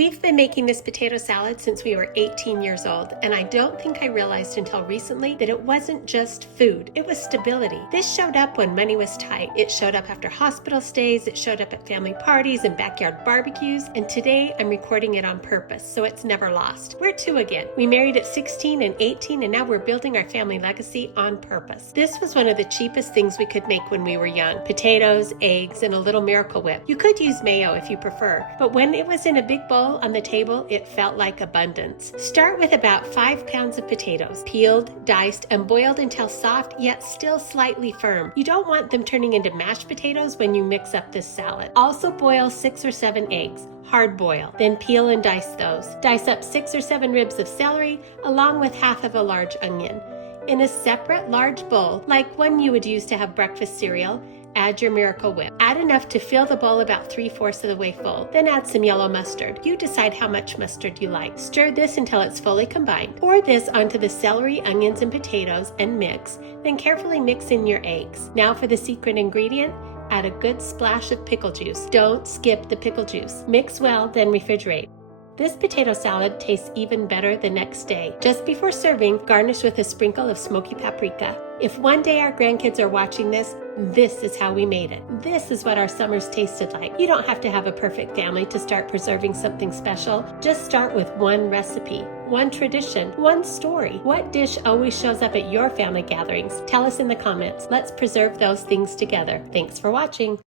We've been making this potato salad since we were 18 years old, and I don't think I realized until recently that it wasn't just food, it was stability. This showed up when money was tight. It showed up after hospital stays, it showed up at family parties and backyard barbecues, and today I'm recording it on purpose, so it's never lost. We're two again. We married at 16 and 18, and now we're building our family legacy on purpose. This was one of the cheapest things we could make when we were young. Potatoes, eggs, and a little Miracle Whip. You could use mayo if you prefer, but when it was in a big bowl on the table, it felt like abundance. Start with about 5 pounds of potatoes, peeled, diced, and boiled until soft yet still slightly firm. You don't want them turning into mashed potatoes when you mix up this salad. Also boil 6 or 7 eggs. Hard boil. Then peel and dice those. Dice up 6 or 7 ribs of celery along with half of a large onion. In a separate large bowl, like one you would use to have breakfast cereal, add your Miracle Whip. Add enough to fill the bowl about 3/4 of the way full. Then add some yellow mustard. You decide how much mustard you like. Stir this until it's fully combined. Pour this onto the celery, onions, and potatoes and mix. Then carefully mix in your eggs. Now for the secret ingredient. Add a good splash of pickle juice. Don't skip the pickle juice. Mix well, then refrigerate. This potato salad tastes even better the next day. Just before serving, garnish with a sprinkle of smoky paprika. If one day our grandkids are watching this is how we made it. This is what our summers tasted like. You don't have to have a perfect family to start preserving something special. Just start with one recipe, one tradition, one story. What dish always shows up at your family gatherings? Tell us in the comments. Let's preserve those things together. Thanks for watching.